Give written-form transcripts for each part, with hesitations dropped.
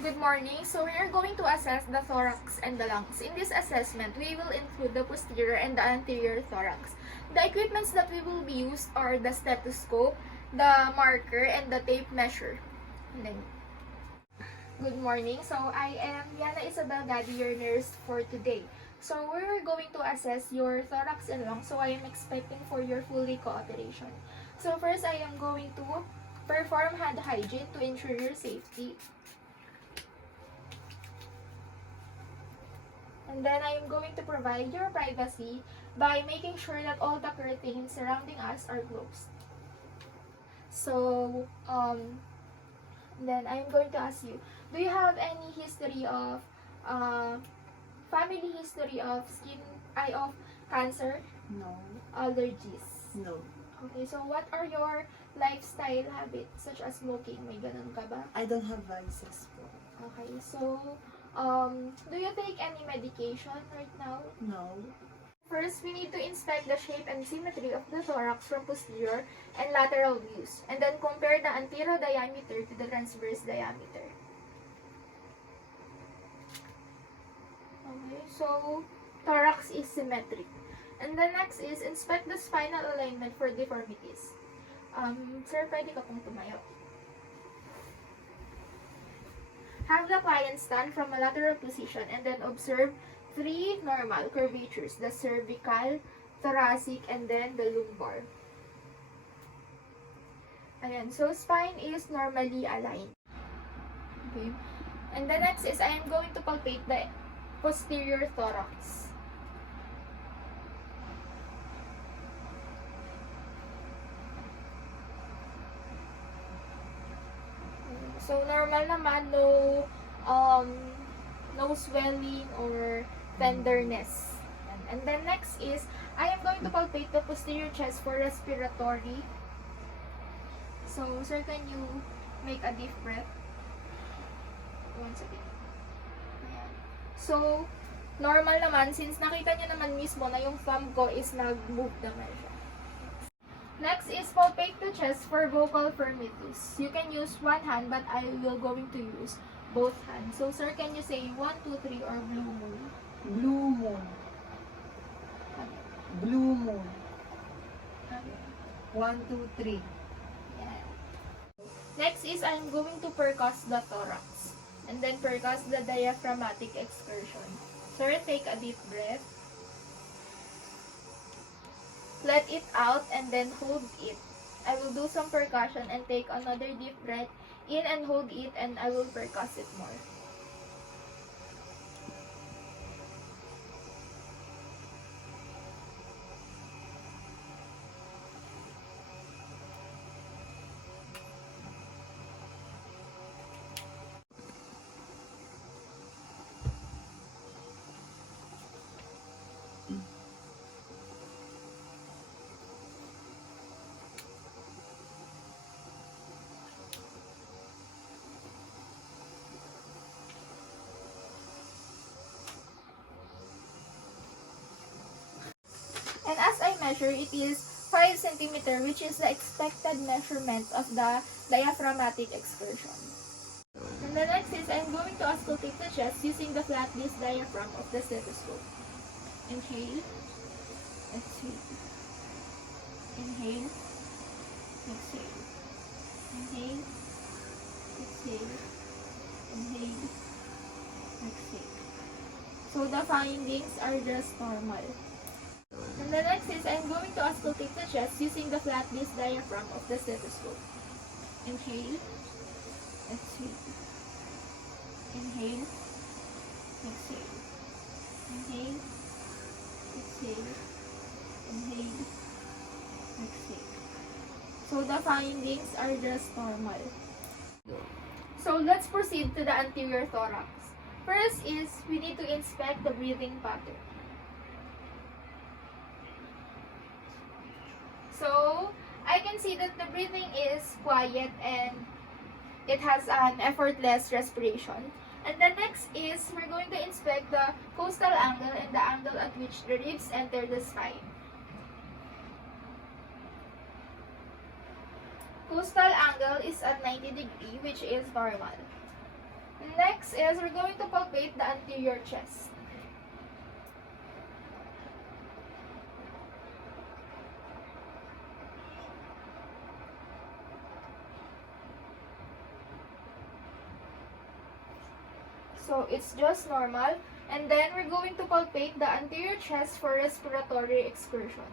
Good morning. So we are going to assess the thorax and the lungs. In this assessment, we will include the posterior and the anterior thorax. The equipments that we will be used are the stethoscope, the marker, and the tape measure. And then, good morning. So I am Yanna Yzabelle Gaddi, your nurse for today. So we're going to assess your thorax and lungs. So I am expecting for your fully cooperation. So first, I am going to perform hand hygiene to ensure your safety. And then I am going to provide your privacy by making sure that all the curtains surrounding us are closed. So, then I am going to ask you, do you have any history of, family history of of cancer, No. allergies? No. Okay, so what are your lifestyle habits, such as smoking? May ganun ka ba? I don't have vices po. Okay, so, do you take any medication right now? No. First, we need to inspect the shape and symmetry of the thorax from posterior and lateral views, and then compare the anterior diameter to the transverse diameter. Okay, so thorax is symmetric. And the next is inspect the spinal alignment for deformities. Sir, pwede ka pong tumayo. Have the client stand from a lateral position and then observe three normal curvatures, the cervical, thoracic, and then the lumbar. Ayan, so spine is normally aligned. Okay. And the next is I am going to palpate the posterior thorax. So normal naman, no swelling or tenderness. And then next is, I am going to palpate the posterior chest for respiratory. So, sir, can you make a deep breath? Once again. Ayan. So, normal naman, since nakita niyo naman mismo na yung thumb ko is nag-move naman siya. Next is palpate the chest for vocal firmities. You can use one hand, but I will going to use both hands. So, sir, can you say 1, 2, 3 or blue moon? Blue moon. Blue moon. Okay. 1, 2, 3. Yeah. Next is I'm going to percuss the thorax. And then percuss the diaphragmatic excursion. Sir, take a deep breath. Let it out and then hold it. I will do some percussion and take another deep breath in and hold it, and I will percuss it more. And as I measure, it is 5 cm, which is the expected measurement of the diaphragmatic excursion. And the next is I'm going to auscultate the chest using the flat disc diaphragm of the stethoscope. Inhale, exhale, inhale, exhale, inhale, exhale, inhale, exhale. So the findings are just normal. And the next is I'm going to auscultate the chest using the flat disc diaphragm of the stethoscope. Inhale, exhale, inhale, exhale, inhale, exhale, inhale, exhale. So the findings are just normal. So let's proceed to the anterior thorax. First is we need to inspect the breathing pattern. So, I can see that the breathing is quiet and it has an effortless respiration. And the next is, we're going to inspect the costal angle and the angle at which the ribs enter the spine. Costal angle is at 90 degrees, which is normal. Next Next is we're going to palpate the anterior chest. So it's just normal. And then we're going to palpate the anterior chest for respiratory excursion.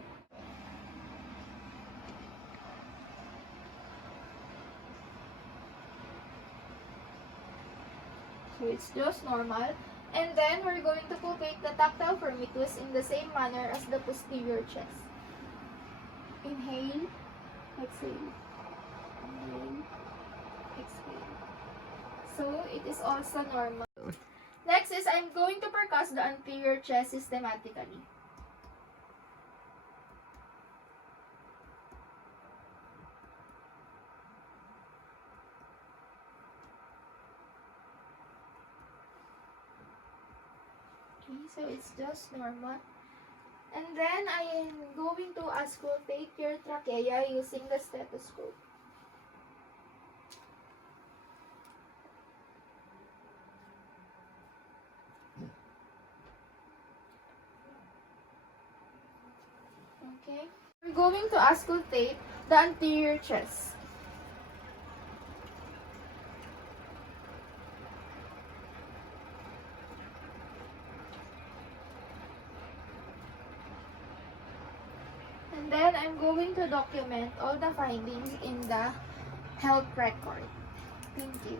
So it's just normal. And then we're going to palpate the tactile firmicus in the same manner as the posterior chest. Inhale, exhale. Inhale, exhale. So it is also normal. Next is I'm going to percuss the anterior chest systematically. Okay, so it's just normal. And then I am going to auscultate your trachea using the stethoscope. Okay, we're going to auscultate the anterior chest. And then I'm going to document all the findings in the health record. Thank you.